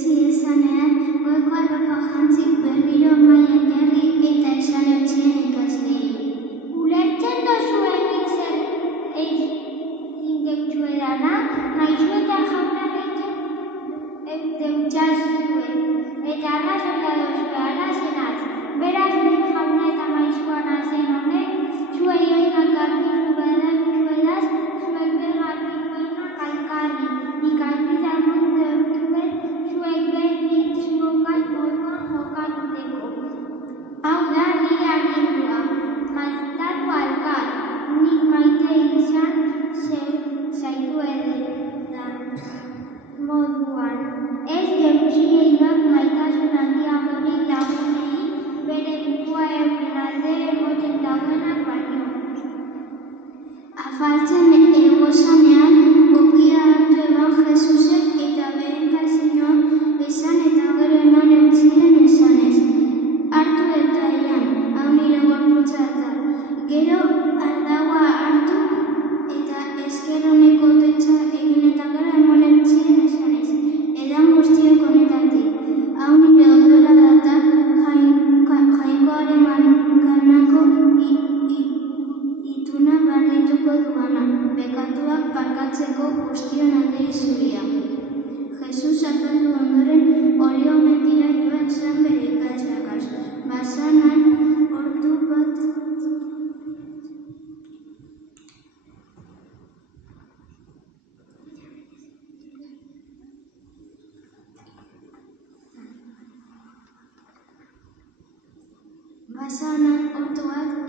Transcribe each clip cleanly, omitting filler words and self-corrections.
iritsi ezanean, goiko arropa jantzi berriro mahaian jarri eta esan eutxien ikasleei. Ulertzen dozue nik zer egin deutsuedana, maizu eta jaunak deutxazue, eta arrazoia dozue alazenaz. Beraz nik jauna eta maizuan azen honek, zuei oinak argitu bedatzuedaz, zuek bergarrituenak alkarri, nik albida monte hortuen, zuek berri zuokat moduan jokatuteko. Hau da nire agindua, matatu alkar, nik maite izan zaitu edan moduan. Ez deutxiei bat maitasun handiagorik lagunei bere bukua euren alde egoten dauenak baino. Afaltzen egozanean, kopia hartu eban Jesusek eta beren kasinoan esan eta gero eman eutzien esanez. Hartu eta ean, hau nire gorputza da. Gero aldaua hartu eta esker honeko tetxa egin eta gero eman eutzien esanez. Edan guztiok honetatik, hau nire odola data jainkoaren ganako ituna barnituko duana, bekatuak barkatzeko guztion alde izuria. Jesus zapaldu ondoren hori omentira joan zen bere ikasleakaz. Basanan ordu bat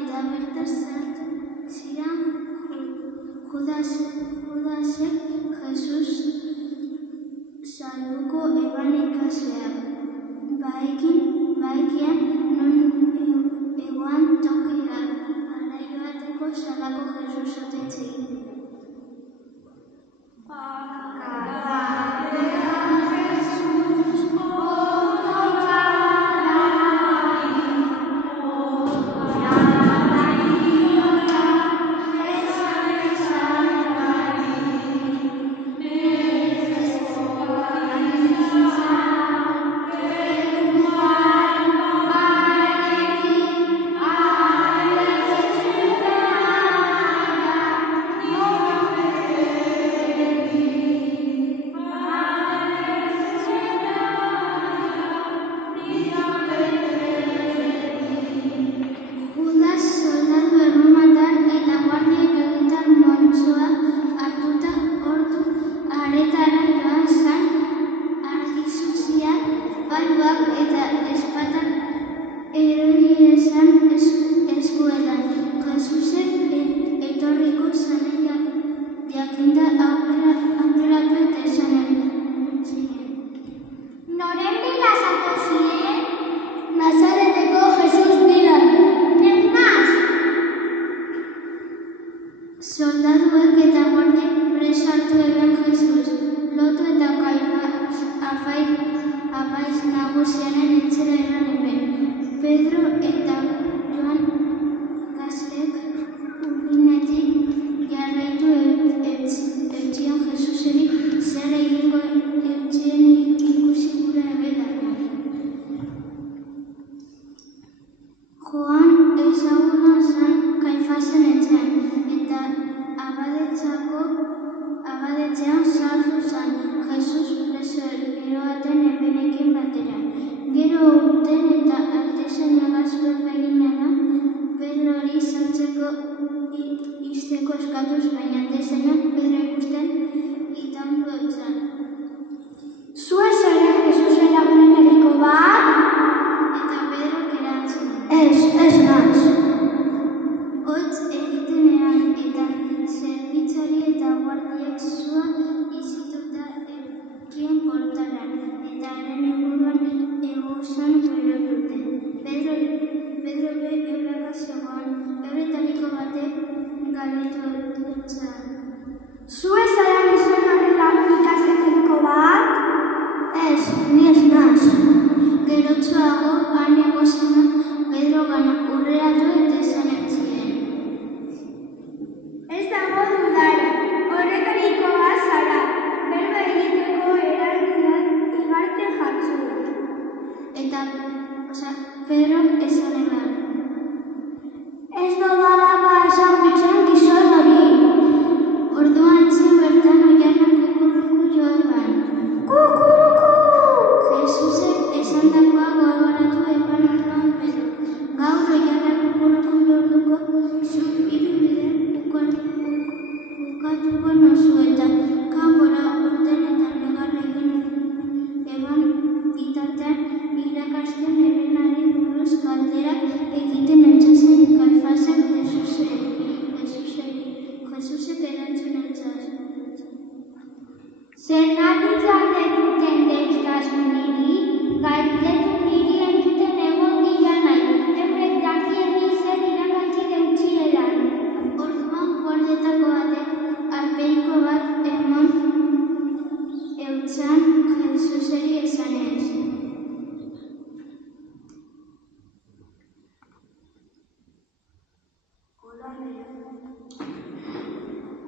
eta bertaz sartu ziren Judasek Jesus salduko eban ikasleak. Baekien non egoan toki garaibateko salako Jesus otetxe egiten.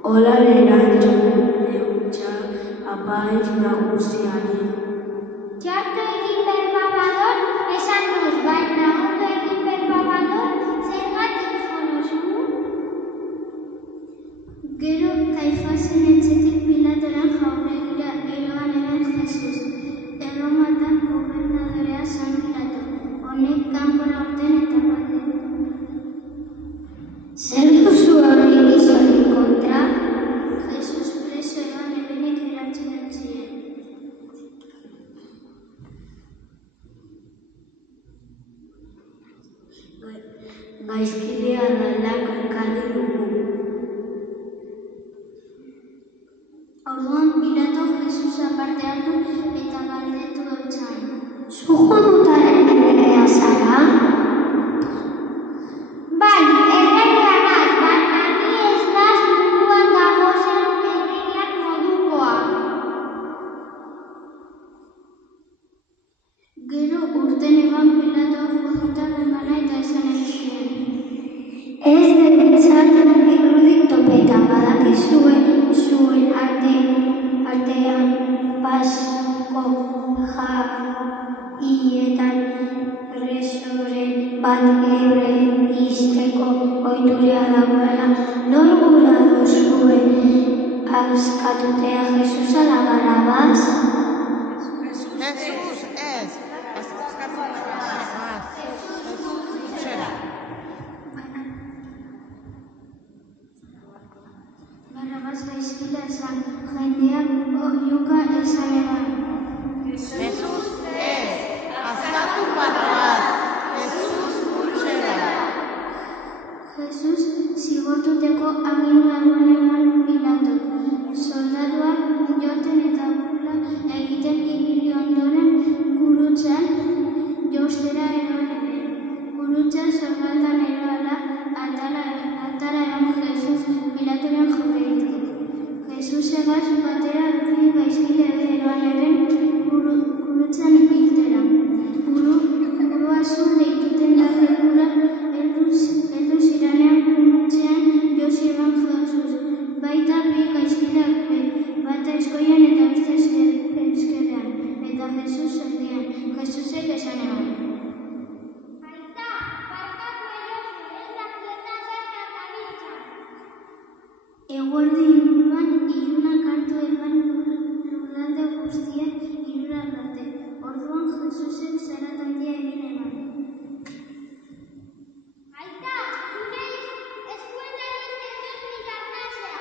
Hola erantzun eutxa apaiz nagusiari. Txarto egin behar bador, esan duz, baina ondo egin behar bador, zergatik jolosu? Gero Kaifasen etxetik Pilatoren jauregira eroan eban Jesus. Erromatan gobernadorea San Pilato, honek kanpora urten eta bate. Zer duzu hori gizonen kontra? Jesus preso eban ebenek erantzunen ziren. Gaizkidea dalak kali dugu. Orduan Pilato Jesus aparte hartu eta galdetu eutxan. Zu jodutaren eberea zara? Bai, erraia naz, baina ni ez naz munduan dagozen eginak modukoa. Gero urten eban Pilato jodutak engana eta esan egiten. Ez denetzat erudik topetan badakizue zuen artean Pasko jaietan presoren bat ebre izteko ohitura dagoela. Nor gura duzue askatutea Jesus ala Barabas? Jesus ez. Barabas gaizkila esan, jendeak oiuka esan eban. Jesus ez. Askatu Barabas. Jesus utxera. Jesus zigortuteko agindua eman eban Pilato. Soldaduak joten eta burla egiten ibili ondoren gurutzean jostera eroan ere. Gurutzean zorgaldan eroala atara eban Jesus Pilatoren jauregitik. Jesus egaz batera bi gaizkile eroan eren gurutzean hiltera. Burua zul deituten da lekura heldu ziranean gurutzean josi eban Jesus. Baita bi gaizkileak bata eskoian eta beste eskerrean, eta Jesus erdian. Jesusek esan eban. Aita, barkatu erosu, ez dakieta zertan gabiltza. Eguerdi inguruan ilunak hartu eban lurralde guztiak hirurak arte. Orduan Jesusek zarat handia egin eban. Aita, zure eskuetan izkendut nik arnazea.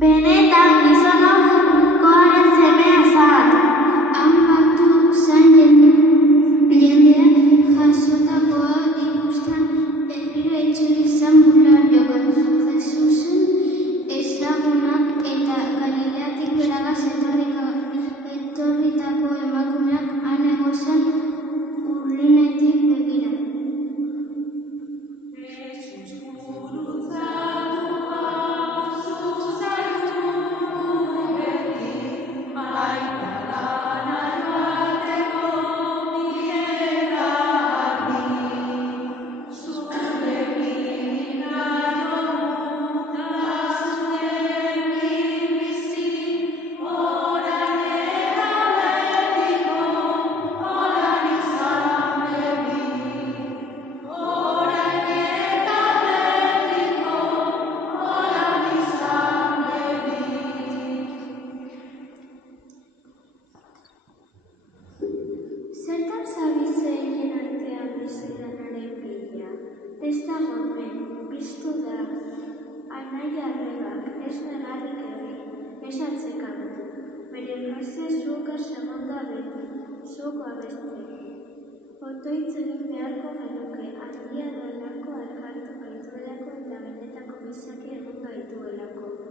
Benetan gizon hau koaren semea zat. Han batu zan jendeak jasotakoa ikusten berriro itzuli zan bularioka. Jesusen ezagunak eta Galileatik beragaz etorritako emakumeak han egozan urrunetik begira. Ez dago hemen, piztu da. Anaia arrebak, ez negarrik egin, ez atzekatu. Bere gazte zuokar segonda beti, zuoko abeste. Otoitz egin beharko genuke, handia delako alkartu gaituelako eta benetako bizaki egon gaituelako.